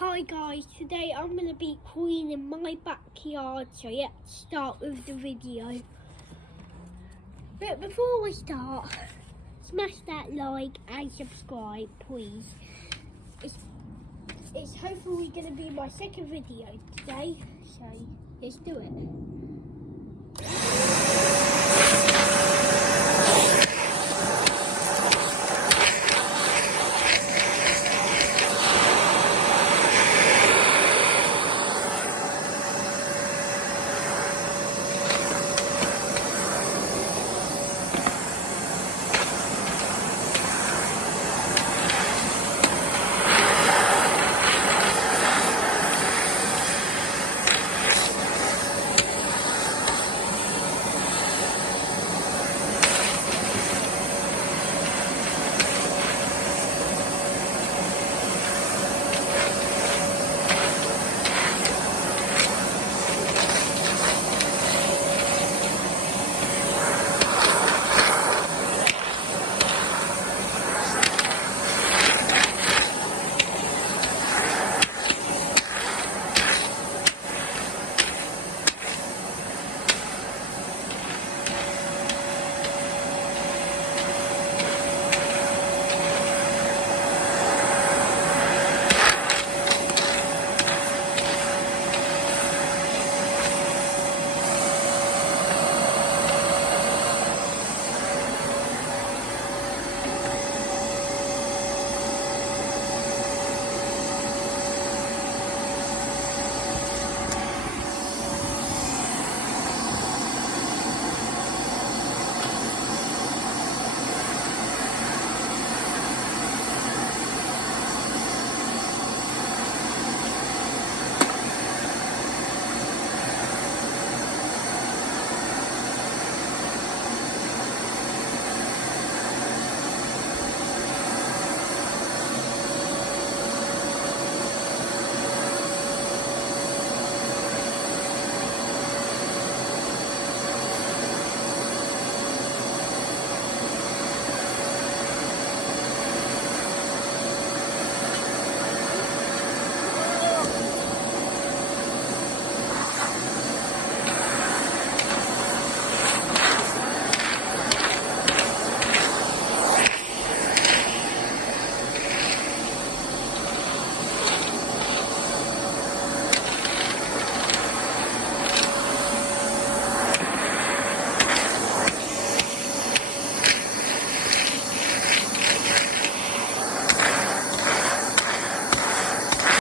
Hi guys, today I'm going to be cleaning my backyard, so let's start with the video. But before we start, smash that like and subscribe please. It's hopefully going to be my second video today, so let's do it.